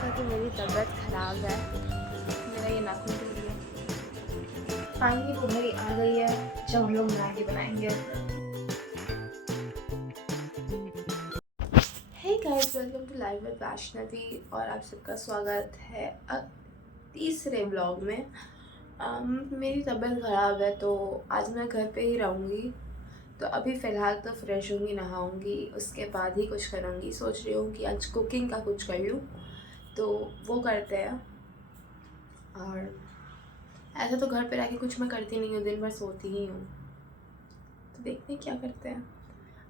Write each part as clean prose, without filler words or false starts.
था कि मेरी तबीयत ख़राब है, मेरा ये नाखून टूट गया। फाइनली वो मेरी आ गई है, जब हम लोग मैगी बनाएंगे। Hey guys, welcome to live with Vaishnavi और आप सबका स्वागत है तीसरे ब्लॉग में। मेरी तबीयत ख़राब है तो आज मैं घर पे ही रहूँगी। तो अभी फ़िलहाल तो फ्रेश होंगी, नहाऊंगी, उसके बाद ही कुछ करूँगी। सोच रही हूँ कि आज कुकिंग का कुछ कर लूँ, तो वो करते हैं। और ऐसा तो घर पे रह के कुछ मैं करती नहीं हूँ, दिन भर सोती ही हूँ। तो देखते हैं क्या करते हैं।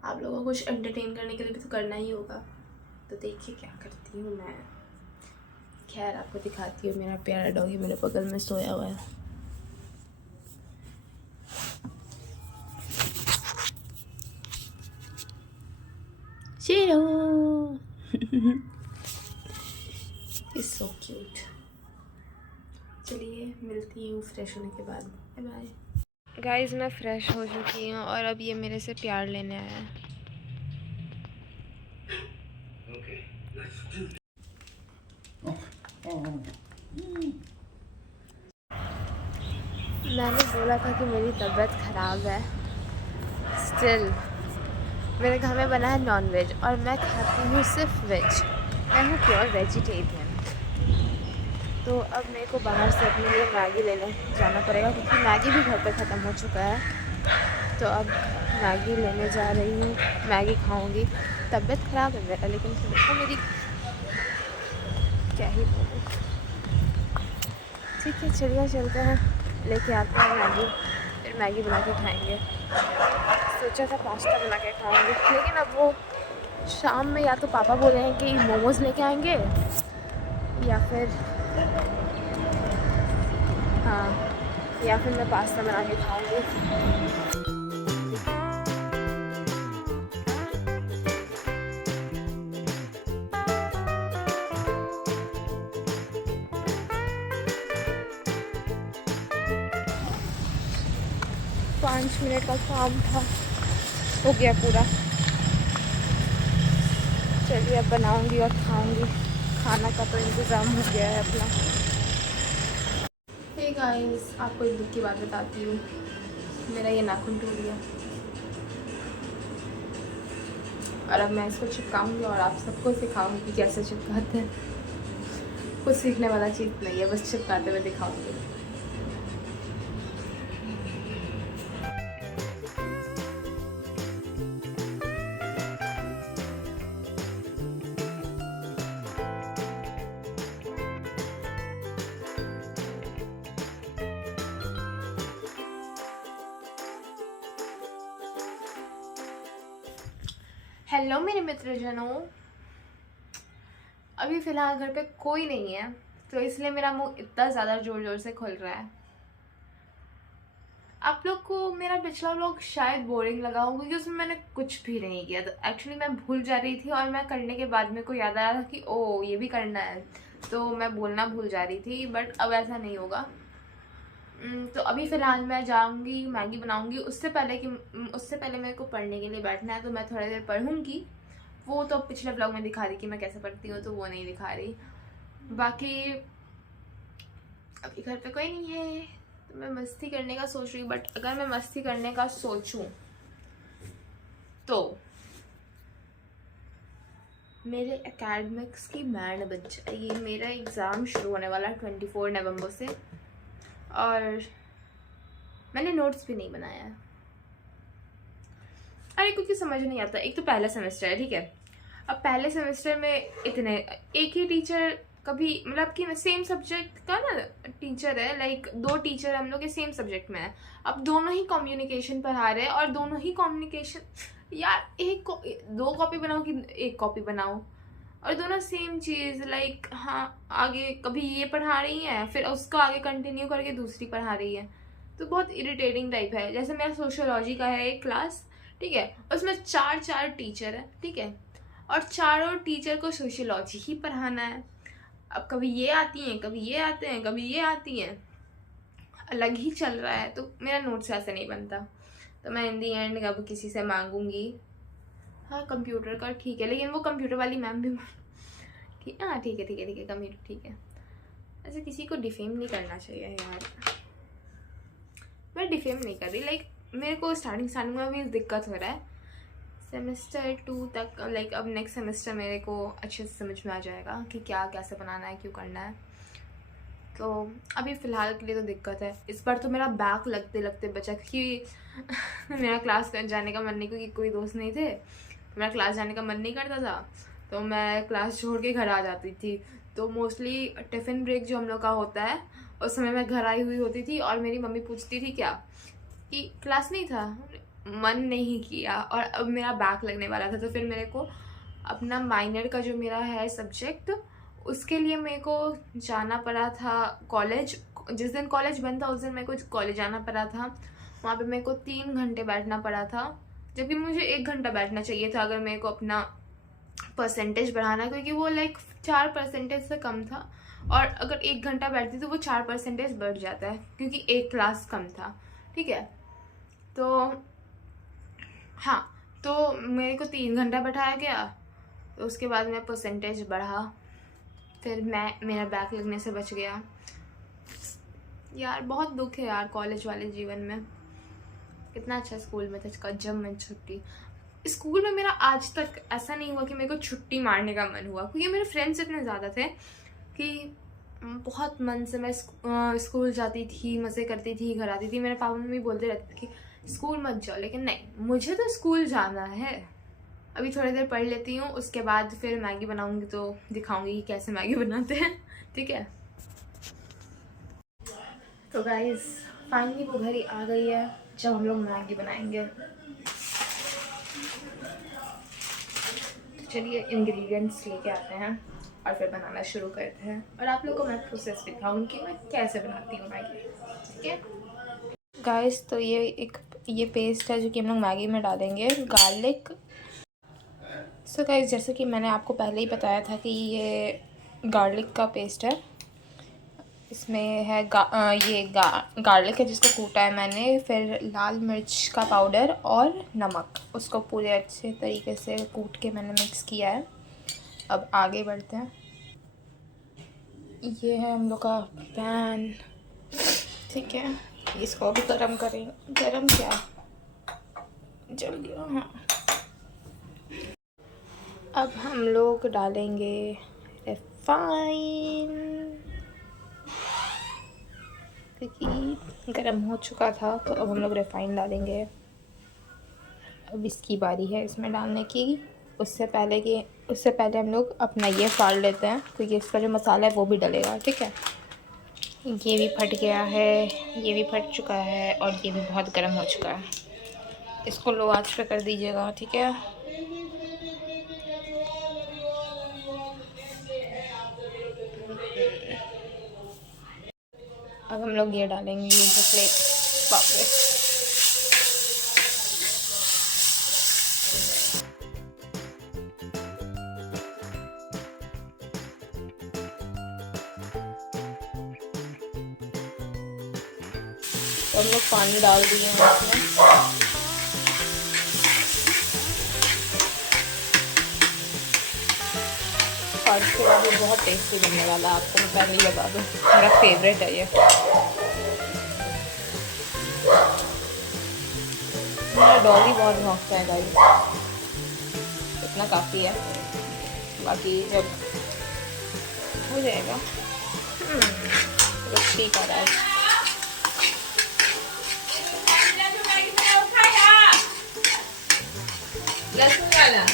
आप लोगों को कुछ एंटरटेन करने के लिए भी तो करना ही होगा, तो देखिए क्या करती हूँ मैं। खैर आपको दिखाती हूँ, मेरा प्यारा डॉगी मेरे बगल में सोया हुआ है। Shiro is so cute. चलिए मिलती हूँ फ्रेश होने के बाद। Bye bye. गाइस मैं फ्रेश हो चुकी हूँ और अब ये मेरे से प्यार लेने आया है। मैंने बोला था कि मेरी तबीयत ख़राब है, स्टिल मेरे घर में बना है नॉन वेज और मैं खाती हूँ सिर्फ वेज। मैं हूँ प्योर वेजिटेरियन। तो अब मेरे को बाहर से अपने लिए मैगी लेने जाना पड़ेगा, क्योंकि मैगी भी घर पे ख़त्म हो चुका है। तो अब मैगी लेने जा रही हूँ, मैगी खाऊंगी। तबीयत ख़राब है मेरा, लेकिन तो मेरी क्या ही बोलूँ। ठीक है चलिए चलते हैं, लेके आते हैं मैगी, फिर मैगी बना के खाएँगे। सोचा था पास्ता बना के खाऊंगी, लेकिन अब वो शाम में या तो पापा बोले हैं कि मोमोज़ लेके आएंगे या फिर या फिर मैं पास्ता बना के खाऊंगी। 5 मिनट का काम था, हो गया पूरा। चलिए अब बनाऊंगी और खाऊंगी। खाना का तो इंतज़ाम हो गया है अपना। हे गाइस, आपको एक दुख की बात बताती हूँ, मेरा ये नाखून टूट गया और अब मैं इसको चिपकाऊंगी और आप सबको सिखाऊंगी कि कैसे चिपकाते हैं। कुछ सीखने वाला चीज़ नहीं है, बस चिपकाते हुए दिखाऊंगी। हेलो मेरे मित्रजनों, अभी फ़िलहाल घर पे कोई नहीं है, तो इसलिए मेरा मुंह इतना ज़्यादा ज़ोर ज़ोर से खुल रहा है। आप लोग को मेरा पिछला व्लॉग शायद बोरिंग लगा होगा, क्योंकि उसमें मैंने कुछ भी नहीं किया। तो एक्चुअली मैं भूल जा रही थी और मैं करने के बाद मेरे को याद आया था कि ओ ये भी करना है, तो मैं बोलना भूल जा रही थी। बट अब ऐसा नहीं होगा। तो अभी फ़िलहाल मैं जाऊंगी मैगी बनाऊंगी। उससे पहले मेरे को पढ़ने के लिए बैठना है, तो मैं थोड़ी देर पढ़ूंगी। वो तो पिछले ब्लॉग में दिखा रही कि मैं कैसे पढ़ती हूँ, तो वो नहीं दिखा रही। बाकी अभी घर पे कोई नहीं है, तो मैं मस्ती करने का सोच रही हूँ। बट अगर मैं मस्ती करने का सोचूं तो मेरे एकेडमिक्स की बैंड बज जाएगी। मेरा एग्ज़ाम शुरू होने वाला है 24 नवंबर से, और मैंने नोट्स भी नहीं बनाया है। अरे क्योंकि समझ नहीं आता, एक तो पहला सेमेस्टर है, ठीक है। अब पहले सेमेस्टर में एक ही टीचर, कभी मतलब कि सेम सब्जेक्ट का ना टीचर है, लाइक 2 टीचर हम लोग के सेम सब्जेक्ट में है। अब दोनों ही कम्युनिकेशन पढ़ा रहे हैं और दोनों ही कम्युनिकेशन, यार 2 कॉपी बनाओ कि 1 कॉपी बनाओ, और दोनों सेम चीज़, लाइक हाँ आगे कभी ये पढ़ा रही हैं, फिर उसको आगे कंटिन्यू करके दूसरी पढ़ा रही है। तो बहुत इरिटेटिंग टाइप है। जैसे मेरा सोशियोलॉजी का है एक क्लास, ठीक है, उसमें 4 टीचर है, ठीक है, और चारों टीचर को सोशियोलॉजी ही पढ़ाना है। अब कभी ये आती हैं, कभी ये आते हैं, कभी ये आती हैं, अलग ही चल रहा है। तो मेरा नोट्स ऐसे नहीं बनता, तो मैं इन दी एंड अब किसी से मांगूंगी। हाँ कंप्यूटर का ठीक है, लेकिन वो कंप्यूटर वाली मैम भी ठीक, हाँ ठीक है ठीक है ठीक है, कमी ठीक है। ऐसे किसी को डिफेम नहीं करना चाहिए यार। मैं डिफेम नहीं कर रही, लाइक मेरे को स्टार्टिंग में भी दिक्कत हो रहा है। सेमेस्टर 2 तक लाइक अब नेक्स्ट सेमेस्टर मेरे को अच्छे से समझ में आ जाएगा कि क्या कैसे बनाना है, क्यों करना है। तो अभी फ़िलहाल के लिए तो दिक्कत है। इस बार तो मेरा बैक लगते लगते बचा, क्योंकि मेरा क्लास जाने का मन नहीं, क्योंकि कोई दोस्त नहीं थे, तो मेरा क्लास जाने का मन नहीं करता था, तो मैं क्लास छोड़ के घर आ जाती थी। तो मोस्टली टिफ़िन ब्रेक जो हम लोग का होता है उस समय मैं घर आई हुई होती थी, और मेरी मम्मी पूछती थी क्या कि क्लास नहीं था, मन नहीं किया, और अब मेरा बैक लगने वाला था। तो फिर मेरे को अपना माइनर का जो मेरा है सब्जेक्ट, उसके लिए मेरे को जाना पड़ा था कॉलेज। जिस दिन कॉलेज बंद था उस दिन मेरे को कॉलेज जाना पड़ा था। वहाँ पे मेरे को 3 घंटे बैठना पड़ा था, जबकि मुझे 1 घंटा बैठना चाहिए था अगर मेरे को अपना परसेंटेज बढ़ाना, क्योंकि वो लाइक 4% से कम था, और अगर 1 घंटा बैठती तो वो 4% बढ़ जाता है, क्योंकि एक क्लास कम था। ठीक है, तो हाँ, तो मेरे को 3 घंटा बैठाया गया, तो उसके बाद मेरा परसेंटेज बढ़ा, फिर मेरा बैक लगने से बच गया। यार बहुत दुख है यार कॉलेज वाले जीवन में। कितना अच्छा स्कूल में था, जब मैं छुट्टी स्कूल में मेरा आज तक ऐसा नहीं हुआ कि मेरे को छुट्टी मारने का मन हुआ, क्योंकि मेरे फ्रेंड्स इतने ज़्यादा थे कि बहुत मन से मैं स्कूल जाती थी, मज़े करती थी, घर आती थी। मेरे पापा मम्मी बोलते रहते थे कि स्कूल मत जाओ, लेकिन नहीं, मुझे तो स्कूल जाना है। अभी थोड़ी देर पढ़ लेती हूँ, उसके बाद फिर मैगी बनाऊँगी तो दिखाऊँगी कि कैसे मैगी बनाते हैं। ठीक है, तो गाइस फाइनली वो घड़ी आ गई है जब हम लोग मैगी बनाएंगे। चलिए इंग्रेडिएंट्स लेके आते हैं और फिर बनाना शुरू करते हैं, और आप लोगों को मैं प्रोसेस दिखाऊंगी कि मैं कैसे बनाती हूँ मैगी। ठीक है गाइस, तो ये पेस्ट है जो कि हम लोग मैगी में डालेंगे, गार्लिक। सो गाइस, जैसे कि मैंने आपको पहले ही बताया था कि ये गार्लिक का पेस्ट है। इसमें है गार्लिक है जिसको कूटा है मैंने, फिर लाल मिर्च का पाउडर और नमक, उसको पूरे अच्छे तरीके से कूट के मैंने मिक्स किया है। अब आगे बढ़ते हैं। ये है हम लोग का पैन। ठीक है, इसको भी गरम करेंगे। गरम क्या, जल गया। हाँ, अब हम लोग डालेंगे रिफाइन, क्योंकि गरम हो चुका था, तो अब हम लोग रिफाइन डालेंगे। अब इसकी बारी है इसमें डालने की। उससे पहले हम लोग अपना ये फाड़ लेते हैं, क्योंकि इसका जो मसाला है वो भी डलेगा। ठीक है, ये भी फट गया है, ये भी फट चुका है, और ये भी बहुत गर्म हो चुका है। इसको लो आंच पे कर दीजिएगा। ठीक है, अब हम लोग ये डालेंगे ये जो प्लेट वापस। तो हम लोग पानी डाल दिए हैं इसमें। और इसके बाद ये बहुत टेस्टी बनने वाला है, आपको मैं पहले ही बता दूँ, मेरा फेवरेट है ये। मेरा डॉगी बहुत भौंकता है गाइस, इतना काफ़ी है, बाकी जब हो जाएगा। तो ठीक आ रहा है। लहसुन वाला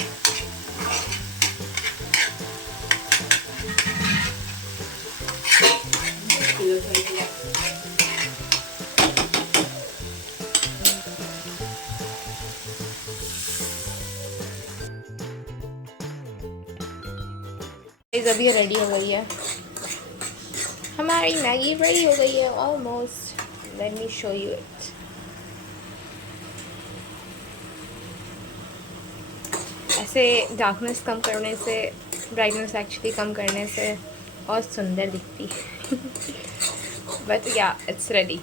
अभी रेडी हो गई है, हमारी मैगी रेडी हो गई है almost. Let me show you it. ऐसे डार्कनेस कम करने से, ब्राइटनेस एक्चुअली कम करने से बहुत सुंदर दिखती है। बट या इट्स रेडी।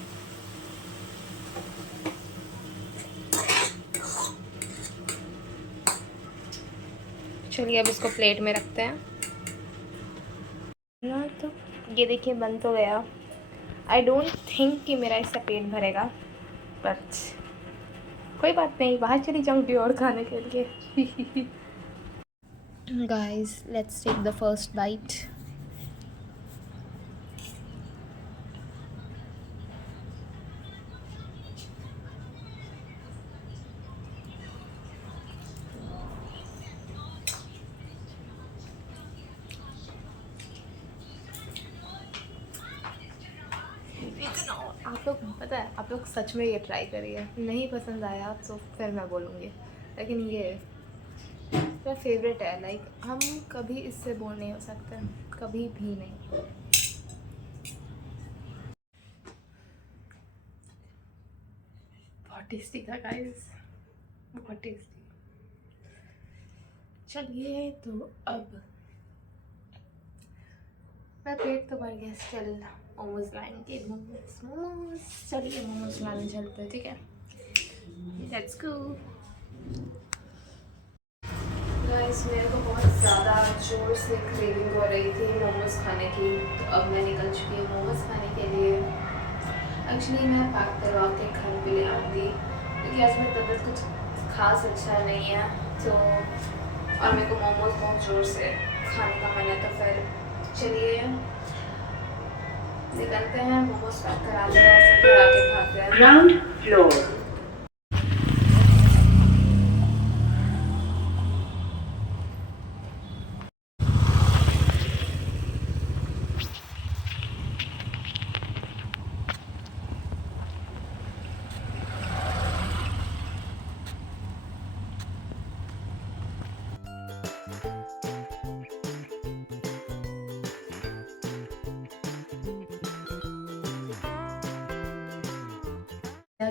चलिए अब इसको प्लेट में रखते हैं। ना तो ये देखिए बन तो गया। आई डोंट थिंक कि मेरा इससे पेट भरेगा, बट कोई बात नहीं, बाहर चली जाऊँगी और खाने के लिए। Guys let's take the first bite. आप लोग पता है, आप लोग सच में ये ट्राई करिए, नहीं पसंद आया तो फिर मैं बोलूँगी, लेकिन ये मेरा फेवरेट है। लाइक हम कभी इससे बोर नहीं हो सकते, कभी भी नहीं। बहुत टेस्टी था गाइस, बहुत टेस्टी। चलिए तो अब मैं पेट तो भर गया, स्टिल मोमोज लाएंगे। मोमोज चलिए मोमोज लाने चलते हैं, ठीक है, लेट्स गो। गाइस मेरे को बहुत ज़्यादा जोर से क्रेविंग हो रही थी मोमोज खाने की, तो अब मैं निकल चुकी हूँ मोमोज खाने के लिए। एक्चुअली मैं पैक करवा के घर पे ले आऊँगी, क्योंकि आज मेरी तबीयत कुछ खास अच्छा नहीं है, तो और मेरे को मोमोज बहुत ज़ोर से खाने का मन है, तो फिर चलिए निकलते हैं, मोमोज पैक करा लें और फिर घर आके खाते हैं। Ground floor.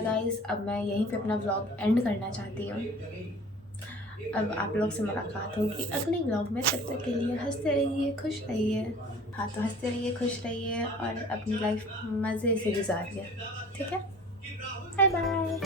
गाइस अब मैं यहीं पे अपना व्लॉग एंड करना चाहती हूँ। अब आप लोग से मुलाकात होगी अगले व्लॉग में, तब तक के लिए हंसते रहिए, खुश रहिए। हाँ तो हंसते रहिए, खुश रहिए और अपनी लाइफ मज़े से गुजारिए, ठीक है। Bye bye.